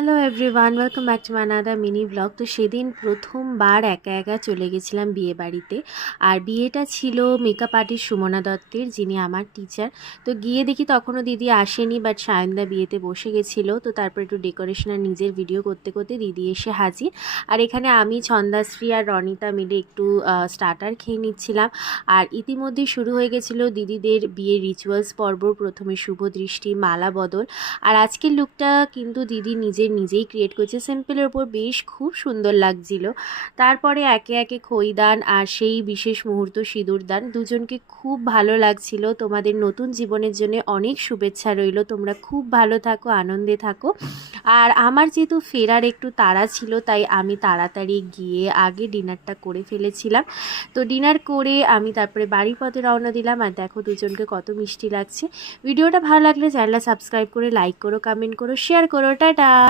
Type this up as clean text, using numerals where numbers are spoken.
Hello everyone, welcome back to my another mini blog. তো সেদিন প্রথমবার একা একা চলে গেছিলাম বিয়ে বাড়িতে। আর বিয়েটা ছিল মেকআপ আর্টিস্ট সুমনা দত্তের, যিনি আমার টিচার। তো গিয়ে দেখি তখনও দিদি আসেনি, বাট সায়নদা বিয়েতে বসে গেছিলো। তো তারপর একটু ডেকোরেশন আর নিজের ভিডিও করতে করতে দিদি এসে হাজির। আর এখানে আমি, ছন্দাশ্রী আর রনিতা মিলে একটু স্টার্টার খেয়ে নিচ্ছিলাম। আর ইতিমধ্যেই শুরু হয়ে গেছিলো দিদিদের বিয়ের রিচুয়ালস পর্ব। প্রথমে শুভ দৃষ্টি, মালা বদল। আর আজকের লুকটা কিন্তু দিদি নিজেই ক্রিয়েট করেছে, সিম্পলের ওপর বেশ খুব সুন্দর লাগছিল। তারপরে একে একে খইদান আর সেই বিশেষ মুহূর্ত সিঁদুরদান, দুজনকে খুব ভালো লাগছিল। তোমাদের নতুন জীবনের জন্য অনেক শুভেচ্ছা রইল, তোমরা খুব ভালো থাকো, আনন্দে থাকো। আর আমার যেহেতু ফেরার একটু তাড়া ছিল, তাই আমি তাড়াতাড়ি গিয়ে আগে ডিনারটা করে ফেলেছিলাম। তো ডিনার করে আমি তারপরে বাড়ির পথে রওনা দিলাম। আর দেখো দুজনকে কত মিষ্টি লাগছে। ভিডিওটা ভালো লাগলে চ্যানেলটা সাবস্ক্রাইব করে লাইক করো, কমেন্ট করো, শেয়ার করো। টাটা।